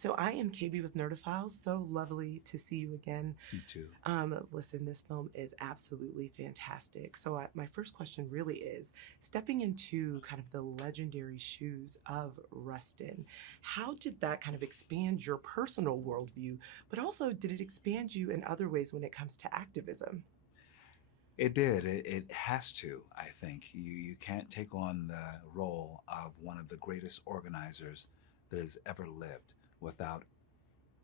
So I am KB with Nerdophiles. So lovely to see you again. You too. Listen, this film is absolutely fantastic. So my first question really is, stepping into kind of the legendary shoes of Rustin, how did that kind of expand your personal worldview, but also did it expand you in other ways when it comes to activism? It did. It has to, I think. You can't take on the role of one of the greatest organizers that has ever lived without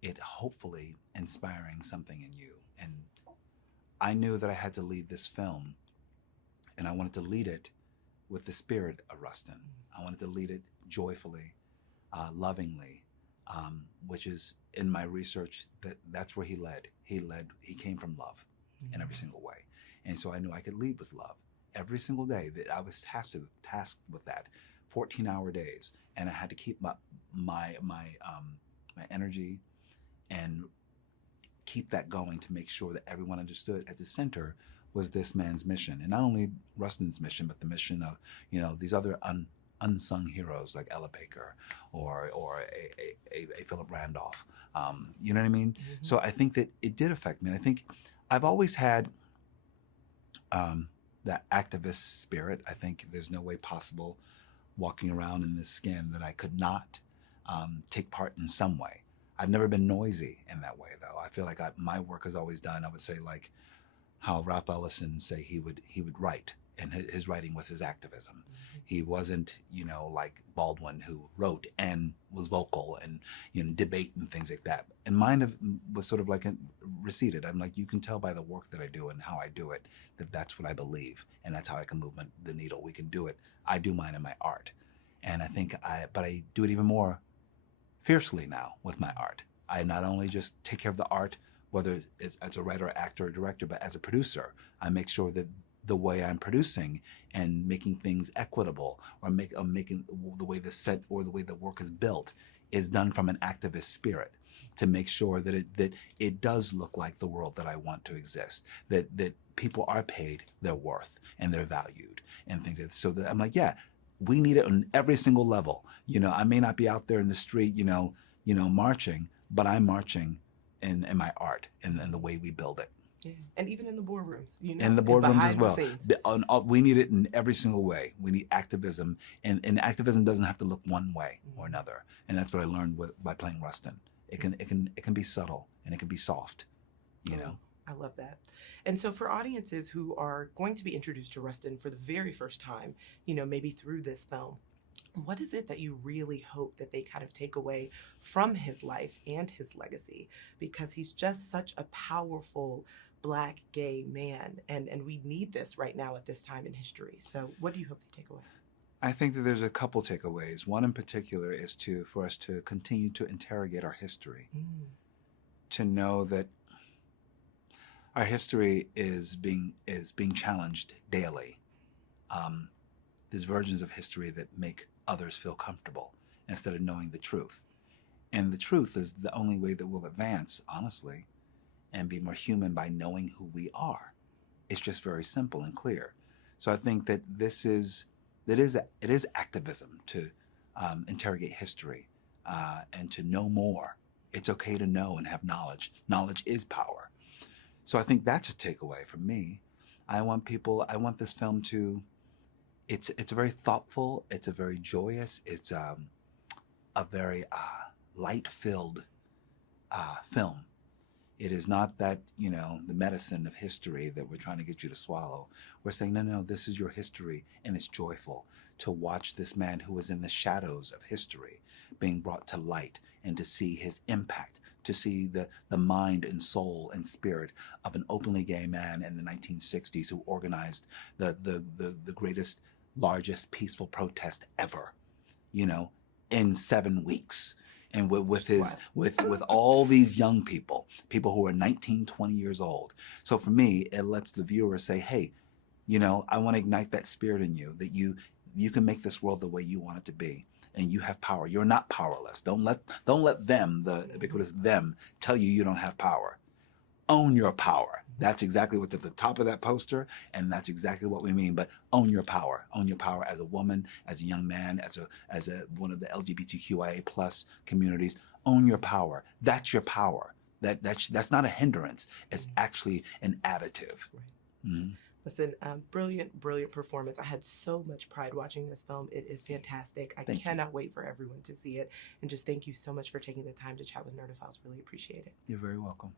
it hopefully inspiring something in you. And I knew that I had to lead this film, and I wanted to lead it with the spirit of Rustin. I wanted to lead it joyfully, lovingly, which is in my research that's where he led. He came from love in every single way. And so I knew I could lead with love every single day. That I was tasked with that, 14-hour days, and I had to keep my energy and keep that going to make sure that everyone understood at the center was this man's mission, and not only Rustin's mission, but the mission of these other unsung heroes like Ella Baker or a Philip Randolph. You know what I mean? Mm-hmm. So I think that it did affect me. And I think I've always had that activist spirit. I think there's no way possible walking around in this skin that I could not take part in some way. I've never been noisy in that way, though. I feel like my work is always done. I would say like how Ralph Ellison say he would write, and his writing was his activism. Mm-hmm. He wasn't like Baldwin, who wrote and was vocal and debate and things like that. And mine was sort of like receded. I'm like, you can tell by the work that I do and how I do it that that's what I believe, and that's how I can move the needle. We can do it. I do mine in my art, and I think but I do it even more fiercely now with my art. I not only just take care of the art, whether it's as a writer, actor, or director, but as a producer, I make sure that the way I'm producing and making things equitable, or making the way the set or the way the work is built is done from an activist spirit, to make sure that it does look like the world that I want to exist, that people are paid their worth and they're valued and things like that. So that I'm like, yeah, we need it on every single level. I may not be out there in the street, marching, but I'm marching in my art and the way we build it. Yeah. And even in the boardrooms, In the boardrooms as well. Scenes. We need it in every single way. We need activism, and activism doesn't have to look one way or another. And that's what I learned by playing Rustin. It can be subtle and it can be soft, I love that. And so for audiences who are going to be introduced to Rustin for the very first time, maybe through this film, what is it that you really hope that they kind of take away from his life and his legacy? Because he's just such a powerful Black gay man, and we need this right now at this time in history. So what do you hope they take away? I think that there's a couple takeaways. One in particular is for us to continue to interrogate our history, to know that our history is being challenged daily. There's versions of history that make others feel comfortable instead of knowing the truth. And the truth is the only way that we'll advance, honestly, and be more human, by knowing who we are. It's just very simple and clear. So I think that it is activism to interrogate history and to know more. It's okay to know and have knowledge. Knowledge is power. So I think that's a takeaway from me. I want this film to, it's a very thoughtful, it's a very joyous, it's a very light-filled film. It is not that, the medicine of history that we're trying to get you to swallow. We're saying, no, this is your history, and it's joyful to watch this man who was in the shadows of history being brought to light, and to see his impact, to see the mind and soul and spirit of an openly gay man in the 1960s who organized the greatest, largest peaceful protest ever, in 7 weeks. And with all these young people who are 19, 20 years old. So for me, it lets the viewer say, hey, I want to ignite that spirit in you, that you can make this world the way you want it to be. And you have power. You're not powerless. Don't let them, the ubiquitous them, tell you don't have power. Own your power. That's exactly what's at the top of that poster, and that's exactly what we mean. But own your power. Own your power as a woman, as a young man, as a one of the LGBTQIA plus communities. own your power. That's your power. That's not a hindrance. It's actually an additive. Right. Mm-hmm. Listen, brilliant, brilliant performance. I had so much pride watching this film. It is fantastic. I cannot wait for everyone to see it. And just thank you so much for taking the time to chat with Nerdophiles. Really appreciate it. You're very welcome.